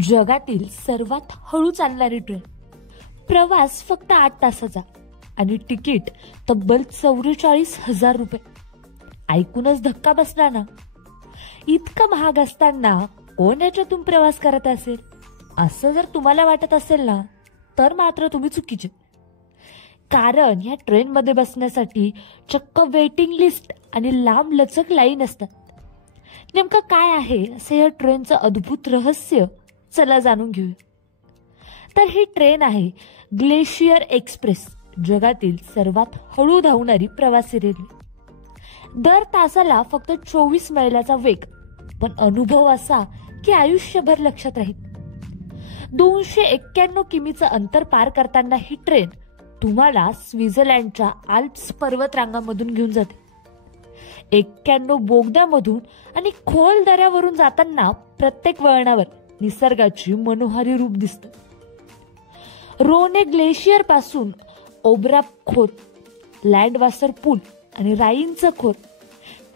जगातील सर्वात हळू चालणारी ट्रेन, प्रवास फक्त 8 तासाचा आणि तिकीट तब्बल 44,000 रुपये. ऐकूनच धक्का बसला ना. इतकं महाग असताना कोण याच्यातून प्रवास करत असेल असं जर तुम्हाला वाटत असेल ना, तर मात्र तुम्ही चुकीचे. कारण या ट्रेनमध्ये बसण्यासाठी चक्क वेटिंग लिस्ट आणि लांब लचक लाईन असतात. नेमकं काय आहे असं या ट्रेनचं अद्भुत रहस्य, चला जाणून घेऊया. तर ही ट्रेन आहे ग्लेशियर एक्सप्रेस, जगातील सर्वात हळू धावणारी प्रवासी रेल्वे. दर तासाला फक्त 24 मैलाचा वेग, पण अनुभव असा की आयुष्यभर लक्षात राहील. 291 किमीचं अंतर पार करताना ही ट्रेन तुम्हाला स्वित्झर्लंडच्या आल्प्स पर्वतरांगामधून घेऊन जाते. 91 बोगद्यामधून आणि खोल दऱ्यावरून जाताना प्रत्येक वळणावर निसर्गाची मनोहारी रूप दिसतं. रोने ग्लेशियर पासून ओब्रा खोत, लँडवासर पूल आणि राईनचं खोत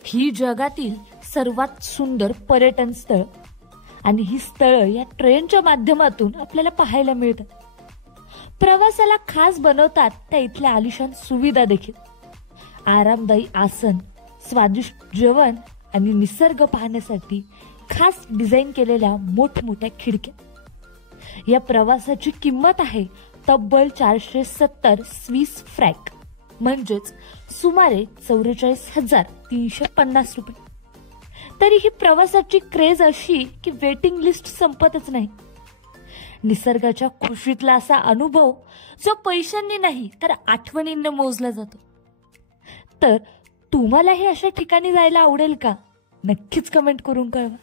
ही जगातील सर्वात सुंदर पर्यटन स्थळ, आणि ही स्थळं या ट्रेनच्या माध्यमातून आपल्याला पाहायला मिळतात. प्रवासाला खास बनवतात त्या इथल्या आलिशान सुविधा देखील. आरामदायी आसन, स्वादिष्ट जेवण आणि निसर्ग पाहण्यासाठी खास डिझाईन केलेल्या मोठमोठ्या खिडक्या. या प्रवासाची किंमत आहे तब्बल 470 स्विस फ्रँक, म्हणजेच सुमारे 44,350 रुपये. तरी ही प्रवासाची क्रेज अशी की वेटिंग लिस्ट संपतच नाही. निसर्गाच्या खुशीतला असा अनुभव जो पैशांनी नाही तर आठवणींना मोजला जातो. तर तुम्हालाही अशा ठिकाणी जायला आवडेल का? नक्कीच कमेंट करून कळवा.